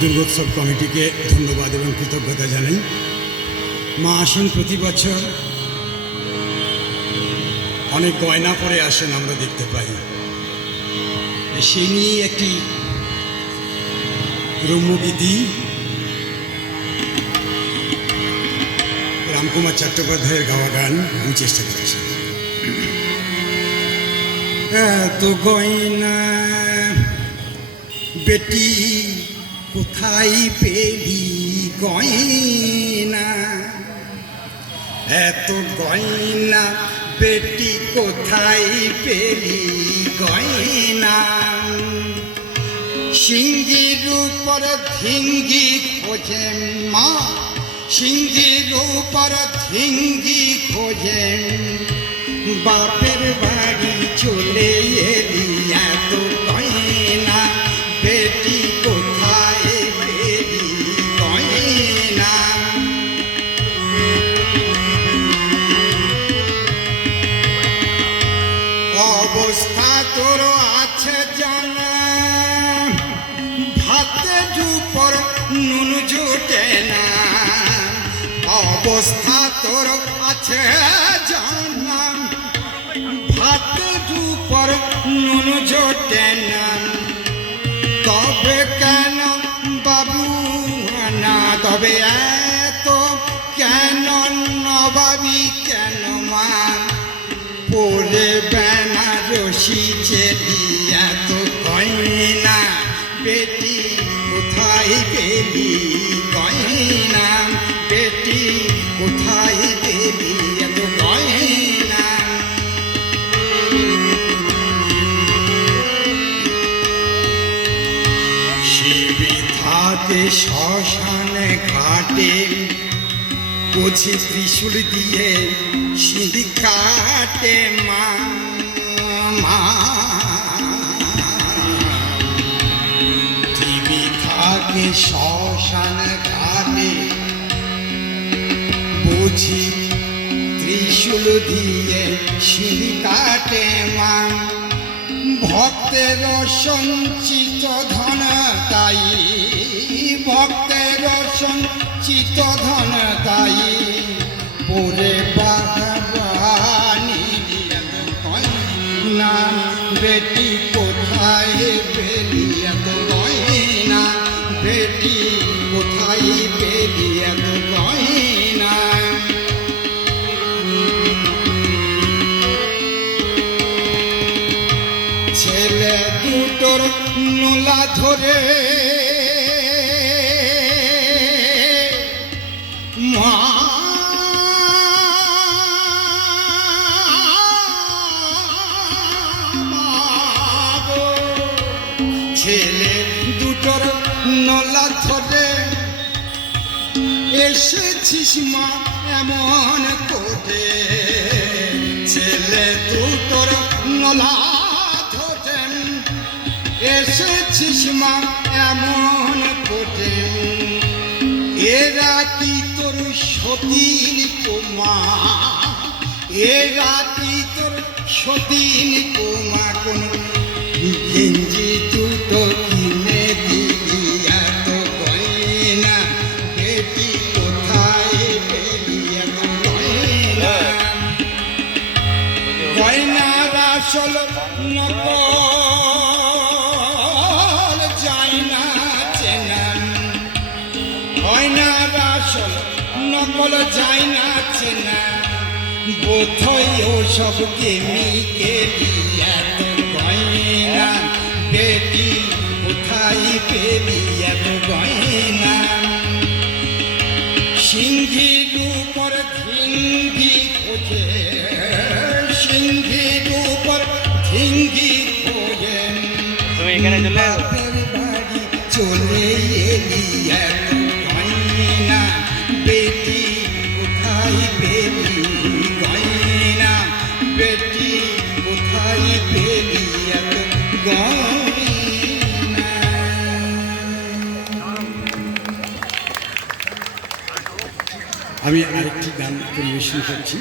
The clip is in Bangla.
দুর্গোৎসব কমিটিকে ধন্যবাদ এবং কৃতজ্ঞতা জানাই। মা আসেন প্রতি বছর। অনেক গয়না পরে আসেন, আমরা দেখতে পাই। সেই নিয়ে একটি রম্যগীতি। রামকুমার চট্টোপাধ্যায়ের গাওয়া গান, আমি চেষ্টা করেছি। এত গয়না, বেটি কোথায় পেলি গয়না? এত গয়না, বেটি, কোথায় পেলি গয়না? সিঙ্গির উপর ধিঙ্গি খোঁজে মা সিঙ্গির উপর ধিঙ্গি খোঁজে। বাপের বাড়ি চলে অবস্থা তোর আছে জানা ভাতে দুপর, নুন জোটে না তবে কেন বাবু না তবে এত কেন নবাবি কেন মা? পরে বেনারসি চেলি এত গয়না বেটি কোথায় পেলি? শিবি থাকে শ্মশানে ঘাটে। বুঝি ত্রিশুল দিয়ে সিঁড়ি কাটে মা থাকে শ্মশান ঘাটে। বুঝি ত্রিশুল দিয়ে সিঁড়ি কাটে মা। ভক্তের সঞ্চিত ধন সঞ্চিত ধন তাই পরে বাহানি না বেটি কোথায় পেলি এত গয়না বেটি কোথায় পেলি এত গয়না ছেলে দুটোর নোলা ধরে ছেলে দুটোর নলা ধরে এসেছিস মা এমন করে ছেলে দুটোর নলা ধরেন এসেছিস মা এমন করে এরা কি সতীন কুমা এ রাতি তোর সতীন কুমা কোন গেঞ্জি নকল যায় না চেনা। বোধই ও সব কেমিকেলি এত গয়না। বেটি কোথায় পেলি এত গয়না? সিংহীর উপর ধিঙ্গি খোঁজে সিংহীর উপর ধিঙ্গি খোঁজে। তুমি এখানে চলে বেটি কোথায় পেলি এত আমি আরেকটি গান পরিবেশন করছি।